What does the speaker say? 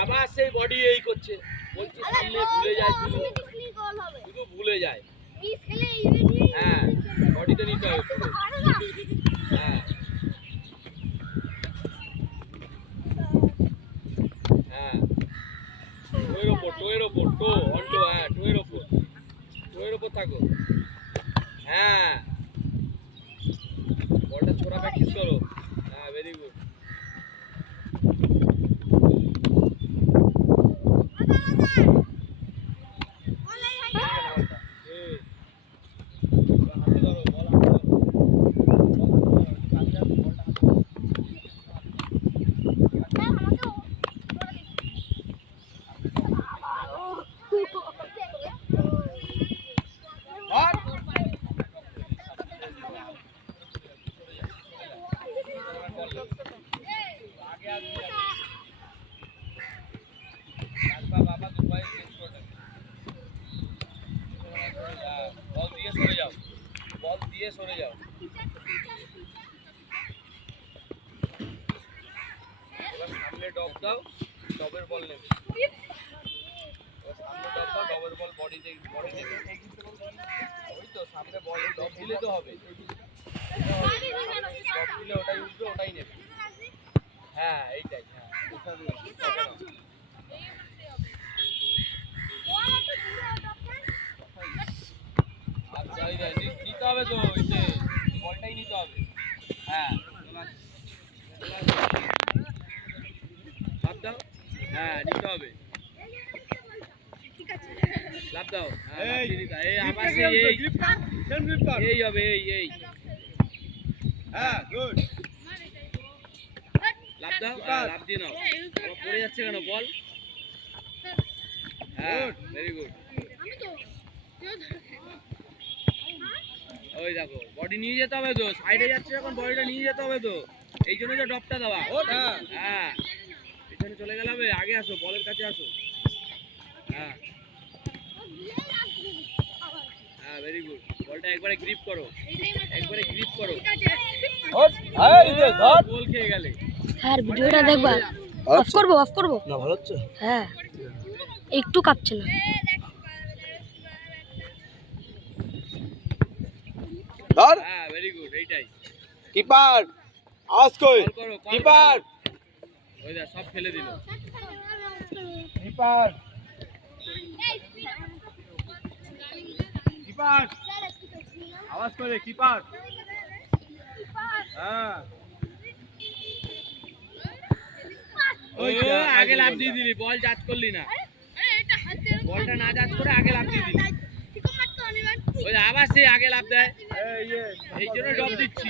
আবার সেই বডি এই করছে। বলছি সামনে ভুলে যায় শুধু। শুধু ভুলে যায়। হ্যাঁ নিতে হবে হ্যাঁ। হ্যাঁ। টোয়ের ওপর টোয়ের ওপর টো অন্টো হ্যাঁ টোয়ের ওপর। টোয়ের ওপর থাকো। হ্যাঁ বলটা ছোড়া প্র্যাকটিস করো হ্যাঁ ভেরি গুড হাতে ধরো বল হাতে ধরো আগে আসবে একবার বাবা দুবাই চেঞ্জ করে বল দিয়ে সরে যাও এবার সামনে ডব দাও ডবের বল নেবে সামনে ডবের বল বডি নেবে ওই তো সামনে বল ডব দিলে তো হবে ওটাই নেবে হ্যাঁ এইটাই হ্যাঁ। নিতে হবে তো ওইতে বলটাই নিতে হবে। হ্যাঁ লাভ দাও। হ্যাঁ নিতে হবে। লাভ দাও। হ্যাঁ। এই আবার এই। এই হবে এই এই। হ্যাঁ গুড দাও লাভ দিয়ে নাও পড়ে যাচ্ছে কেন বল হ্যাঁ ভেরি গুড ওই দেখো বডি নিয়ে যেতে হবে তো সাইডে যাচ্ছে যখন বডিটা নিয়ে যেতে হবে তো। এই জন্য তো ডপটা দেওয়া। পিছনে চলে গেলে হবে আগে আসো বলের কাছে আসো। হ্যাঁ। হ্যাঁ ভেরি গুড বলটা একবারে গ্রিপ করো। একবারে গ্রিপ করো। গোল খেয়ে গেলে। স্যার ভিডিওটা দেখবা। অফ করব অফ করব? না ভালো হচ্ছে? হ্যাঁ। একটু কাঁপছে না। ধর। হ্যাঁ ভেরি গুড এইটাই। কিপার আওয়াজ কই? কিপার। ওই দেখ সব ফেলে দিল। কিপার। কিপার। আওয়াজ করে কিপার? হ্যাঁ ওই তো, আগে লাভ দিয়ে দিলি বল জাজ করলি না। বলটা না জাজ করে আগে লাভ দিয়ে দিলি ওই আবার সে আগে লাভ দেয়। এই এই জন্য ডব দিচ্ছি।